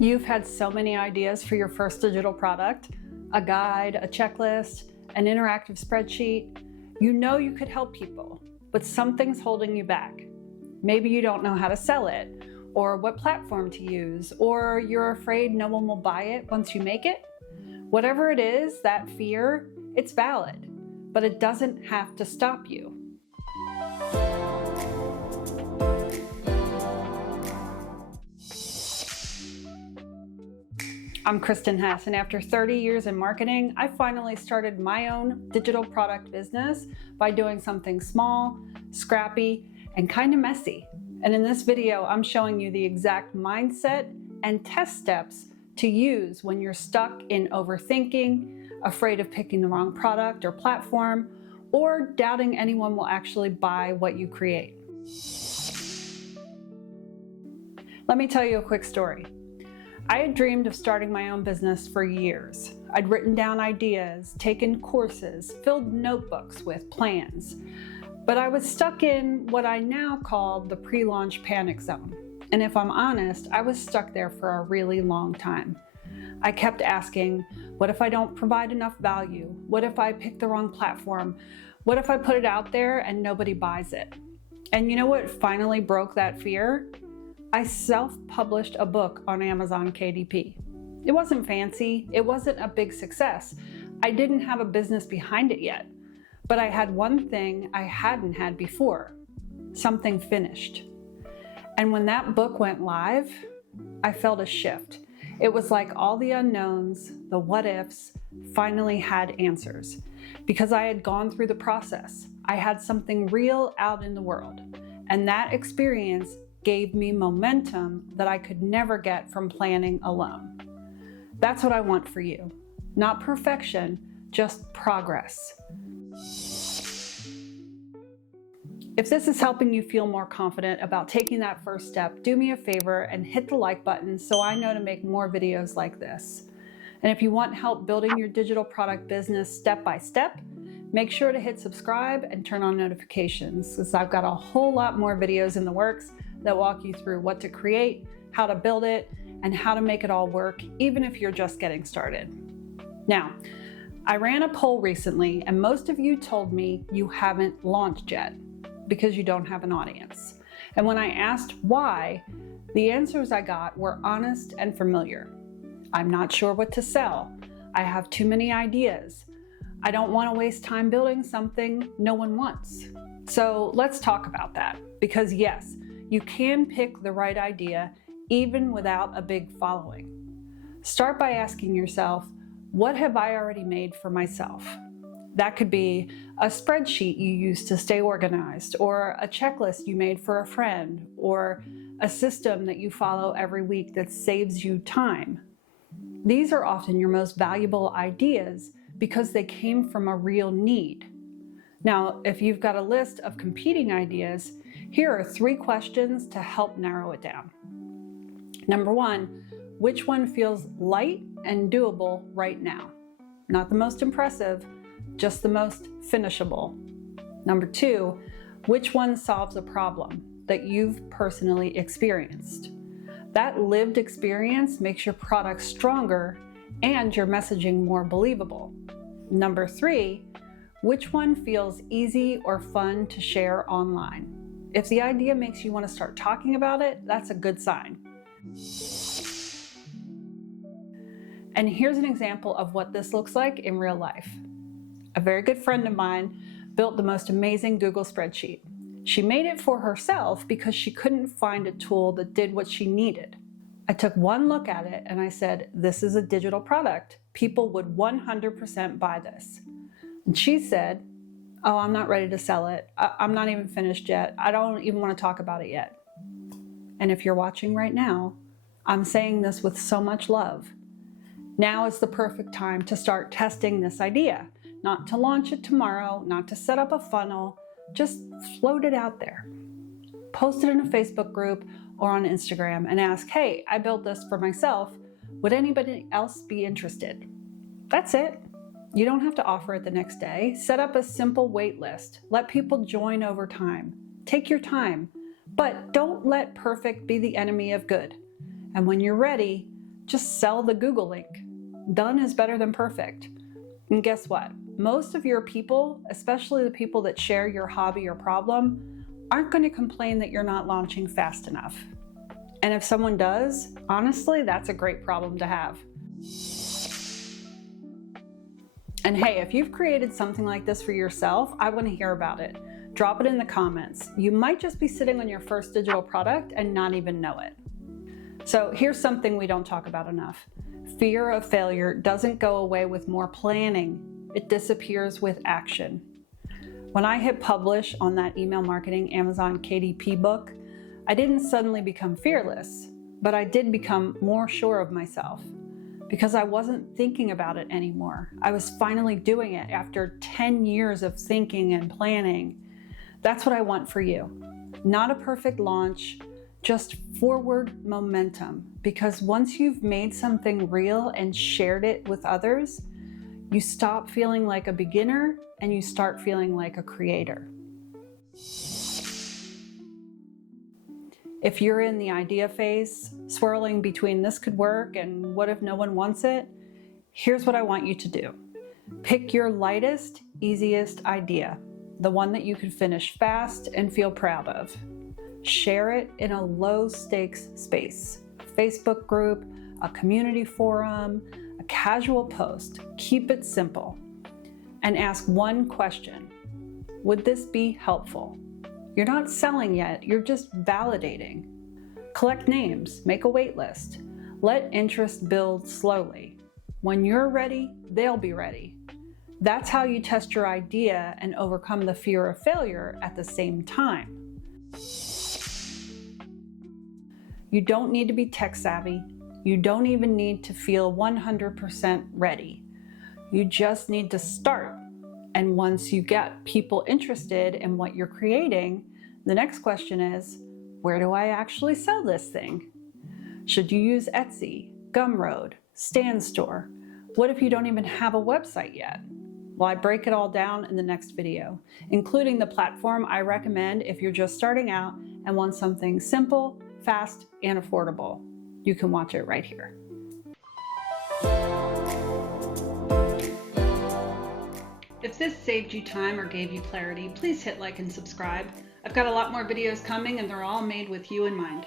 You've had so many ideas for your first digital product, a guide, a checklist, an interactive spreadsheet. You know you could help people, but something's holding you back. Maybe you don't know how to sell it, or what platform to use, or you're afraid no one will buy it once you make it. Whatever it is, that fear, it's valid, but it doesn't have to stop you. I'm Kristen Hess, and after 30 years in marketing, I finally started my own digital product business by doing something small, scrappy, and kind of messy. And in this video, I'm showing you the exact mindset and test steps to use when you're stuck in overthinking, afraid of picking the wrong product or platform, or doubting anyone will actually buy what you create. Let me tell you a quick story. I had dreamed of starting my own business for years. I'd written down ideas, taken courses, filled notebooks with plans, but I was stuck in what I now call the pre-launch panic zone. And if I'm honest, I was stuck there for a really long time. I kept asking, what if I don't provide enough value? What if I pick the wrong platform? What if I put it out there and nobody buys it? And you know what finally broke that fear? I self-published a book on Amazon KDP. It wasn't fancy, it wasn't a big success. I didn't have a business behind it yet, but I had one thing I hadn't had before, something finished. And when that book went live, I felt a shift. It was like all the unknowns, the what ifs, finally had answers. Because I had gone through the process. I had something real out in the world. And that experience gave me momentum that I could never get from planning alone. That's what I want for you. Not perfection, just progress. If this is helping you feel more confident about taking that first step, do me a favor and hit the like button so I know to make more videos like this. And if you want help building your digital product business step by step, make sure to hit subscribe and turn on notifications, because I've got a whole lot more videos in the works that walk you through what to create, how to build it, and how to make it all work, even if you're just getting started. Now, I ran a poll recently, and most of you told me you haven't launched yet because you don't have an audience. And when I asked why, the answers I got were honest and familiar. I'm not sure what to sell. I have too many ideas. I don't want to waste time building something no one wants. So let's talk about that, because yes, you can pick the right idea even without a big following. Start by asking yourself, what have I already made for myself? That could be a spreadsheet you use to stay organized, or a checklist you made for a friend, or a system that you follow every week that saves you time. These are often your most valuable ideas because they came from a real need. Now, if you've got a list of competing ideas, here are 3 questions to help narrow it down. Number 1, which one feels light and doable right now? Not the most impressive, just the most finishable. Number 2, which one solves a problem that you've personally experienced? That lived experience makes your product stronger and your messaging more believable. Number 3, which one feels easy or fun to share online? If the idea makes you want to start talking about it, that's a good sign. And here's an example of what this looks like in real life. A very good friend of mine built the most amazing Google spreadsheet. She made it for herself because she couldn't find a tool that did what she needed. I took one look at it and I said, this is a digital product. People would 100% buy this. And she said, oh, I'm not ready to sell it. I'm not even finished yet. I don't even want to talk about it yet. And if you're watching right now, I'm saying this with so much love. Now is the perfect time to start testing this idea. Not to launch it tomorrow, not to set up a funnel, just float it out there. Post it in a Facebook group or on Instagram and ask, hey, I built this for myself. Would anybody else be interested? That's it. You don't have to offer it the next day. Set up a simple wait list. Let people join over time. Take your time, but don't let perfect be the enemy of good. And when you're ready, just sell the Google link. Done is better than perfect. And guess what? Most of your people, especially the people that share your hobby or problem, aren't going to complain that you're not launching fast enough. And if someone does, honestly, that's a great problem to have. And hey, if you've created something like this for yourself, I want to hear about it. Drop it in the comments. You might just be sitting on your first digital product and not even know it. So here's something we don't talk about enough. Fear of failure doesn't go away with more planning. It disappears with action. When I hit publish on that email marketing Amazon KDP book, I didn't suddenly become fearless, but I did become more sure of myself because I wasn't thinking about it anymore. I was finally doing it after 10 years of thinking and planning. That's what I want for you. Not a perfect launch, just forward momentum. Because once you've made something real and shared it with others, you stop feeling like a beginner and you start feeling like a creator. If you're in the idea phase, swirling between this could work and what if no one wants it, here's what I want you to do. Pick your lightest, easiest idea, the one that you can finish fast and feel proud of. Share it in a low-stakes space, a Facebook group, a community forum, a casual post. Keep it simple. And ask one question. Would this be helpful? You're not selling yet, you're just validating. Collect names, make a wait list. Let interest build slowly. When you're ready, they'll be ready. That's how you test your idea and overcome the fear of failure at the same time. You don't need to be tech savvy. You don't even need to feel 100% ready. You just need to start. And once you get people interested in what you're creating, the next question is, where do I actually sell this thing? Should you use Etsy, Gumroad, Stan Store? What if you don't even have a website yet? Well, I break it all down in the next video, including the platform I recommend if you're just starting out and want something simple, fast, and affordable. You can watch it right here. If this saved you time or gave you clarity, please hit like and subscribe. I've got a lot more videos coming and they're all made with you in mind.